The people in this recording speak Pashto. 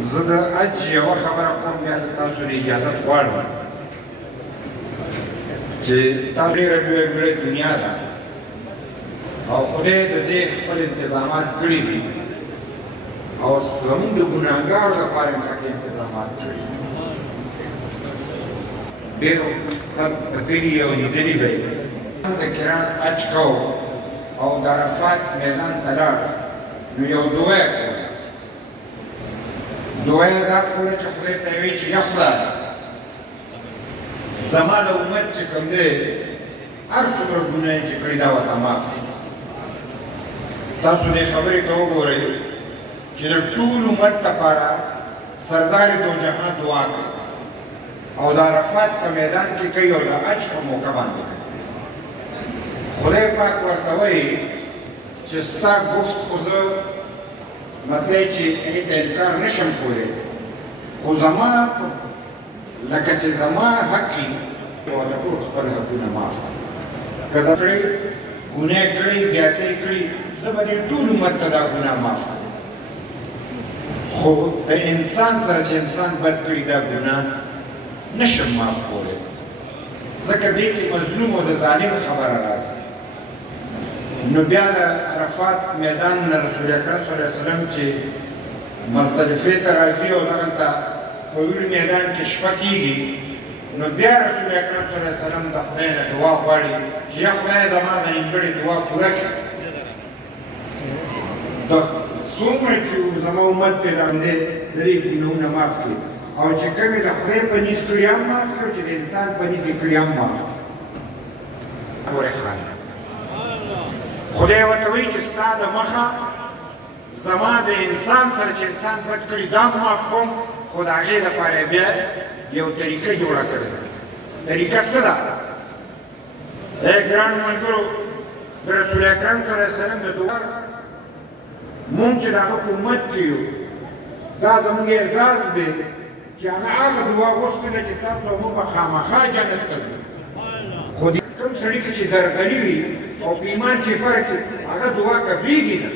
زه د حج یوه خبره کوم بیا د تاسو د اجازت غواړم چې تاسو ډېره لویه دنیا ده او خدای د دې خپل انتظامات کړي دي او زموږ د ګناهګارو لپاره یې پکې انتظامات کړي دي. ډېرو خلک کتلي او لیدلي به یې د کران حج کوو او د عرفات میدان ته لاړ نو یو دعا یې کوله. دعا یې دا کوله چې خدای ته یې وایي چې یا خدای زما د امت چې کوم دی هر څومره ګناه یې چې کړي دا ورته معاف کړي. تاسو دې خبرې ته وګورئ چې د ټول امت لپاره سردار دو جهان دعا کوي او د عرفات په میدان کې کوي او د حج په موقع باندې کوي. خدای پاک ورته وایي چې ستا گفت خو زه مطلب چې هغې ته انکار نشم کولی خو زما لکه چې زما حق وي او د ټول خپل حقونه معاف کړي. که زه کړی ګناه کړی زیاتی کړي زه به دې ټول امت ته دا ګناه معاف کړم. خو د انسان سره چې انسان بد کړي دا ګناه نشم معاف کولی ځکه دې کې مظلوم او د ظالم خبره راځي. نو بیا د عرفات میدان نه رسول اکرم صلی الله علیه وسلم چې مزدلفې ته راځي او دغلته په ویړ میدان کې شپه کېږي نو بیا رسول اکرم صلی الله علیه وسلم د خدای نه دعا غواړي چې یا خدای زما د نیمګړې دعا پوره کړي. د څومره چې زما امت پې باندې د دې ګناهونه معاف کړي او چې کومې د خدای په نیز کړي هم معاف کړي او چې د انسان په نیز یې کړي هم معاف کړي. خدای ورته وایي چې ستا د مخه زما د انسان سره چې انسان بد کړي دا معاف کوم خو د هغې دپاره بیا یو طریقه جوړه کړې ده. طریقه څه ده؟ ای ګرانو ملګرو د رسول اکرم صلی الله علیه وسلم د دعا مونږ چې د هغه په امت کې یو دا زموږ اعزاز دی چې هغه دعا غوښتله چې تاسو او موږ به خامخا جنت ته ځو. خو د کوم سړي کې چې درغلي وي او په ایمان کې فرق وي هغه دعا قبلېږي نه.